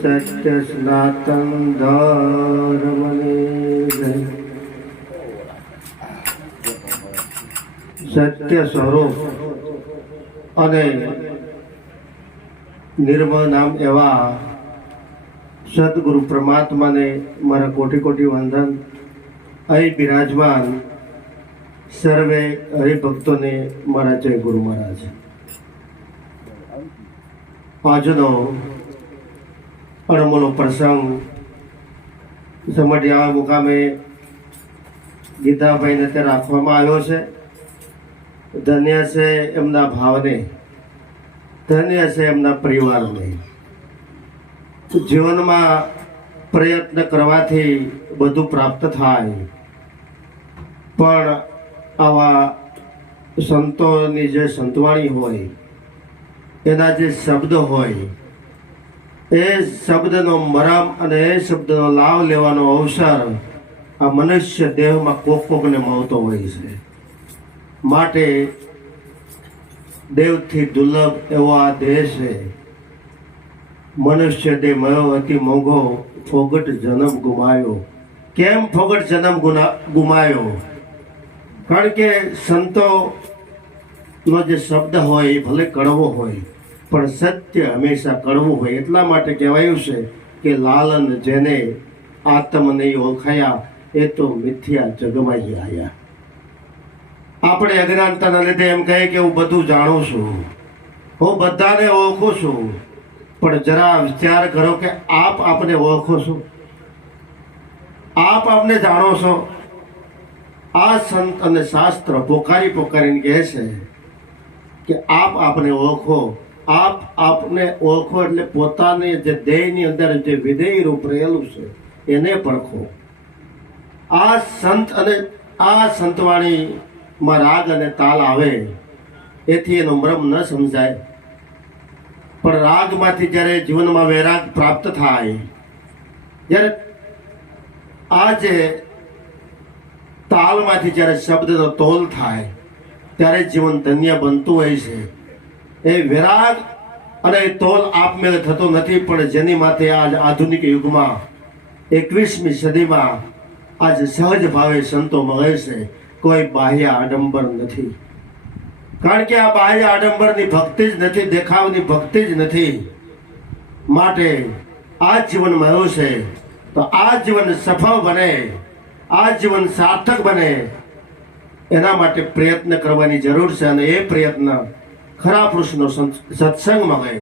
સત્ય સનાતન ધર્મને જય। સત્ય સ્વરૂપ અને નિર્મળ નામ એવા સદગુરુ પરમાત્માને મારા કોટી કોટી વંદન। અહીં બિરાજમાન સર્વે હરિભક્તોને મારા જય ગુરુ મહારાજ। આજનો અણમોલો પ્રસંગ સમઢિયાળા મુકામે ગીતાભાઈને ત્યાં રાખવામાં આવ્યો છે। ધન્ય છે એમના ભાવને, ધન્ય છે એમના પરિવારને। જીવનમાં પ્રયત્ન કરવાથી બધું પ્રાપ્ત થાય, પણ આવા સંતોની જે સંતવાણી હોય, એના જે શબ્દ હોય, એ શબ્દનો મરમ અને એ શબ્દનો લાભ લેવાનો અવસર આ મનુષ્ય દેહમાં કોકને મળતો હોય છે। માટે દેવથી દુર્લભ એવો આ દેહ છે। મનુષ્ય દેહ મળ્યો અતિ મોંઘો, ફોગટ જન્મ ગુમાયો। કેમ ફોગટ જન્મ ગુમાયો? કારણ કે સંતોનો જે શબ્દ હોય એ ભલે કડવો હોય, પણ સત્ય હંમેશા કડવું હોય। એટલા માટે કહેવાયું છે કે લાલન જેને આત્મ નહીં ઓળખાયા, એ તો મિથ્યા જગમાઈ આયા। આપણે અજ્ઞાનતાના લીધે એમ કહે કે હું બધું જાણું છું, હું બધાને ઓળખું છું, પણ જરા વિચાર કરો કે આપ આપને ઓળખો છો? આપ આપને જાણો છો? આ સંત અને શાસ્ત્ર પોકારી પોકારીને કહે છે કે આપ આપને ઓળખો। આપ આપને ઓળખો એટલે પોતાની જે દેહની અંદર જે વિધેય રૂપ રહેલું છે એને પરખો। આ સંત અને આ સંતવાણીમાં રાગ અને તાલ આવે એથી એનો મર્મ ન સમજાય, પણ રાગમાંથી જ્યારે જીવનમાં વૈરાગ પ્રાપ્ત થાય, જ્યારે આ જે તાલમાંથી જ્યારે શબ્દનો તોલ થાય, ત્યારે જીવન ધન્ય બનતું હોય છે। એ વિરાગ અને તોલ આપમેળે થતો નથી, પણ જેની માથે આજ આધુનિક યુગમાં 21મી સદીમાં આજ સહજ ભાવે સંતો મળે છે। કોઈ બાહ્ય આડંબર નથી, કારણ કે આ બાહ્ય આડંબરની ભક્તિ જ નથી, દેખાવની ભક્તિ જ નથી। માટે આ જીવન મળ્યું છે તો આ જીવન સફળ બને, આ જીવન સાર્થક બને, એના માટે પ્રયત્ન કરવાની જરૂર છે। અને એ પ્રયત્ન ખરા પુરુષનો સત્સંગમાં ગયે।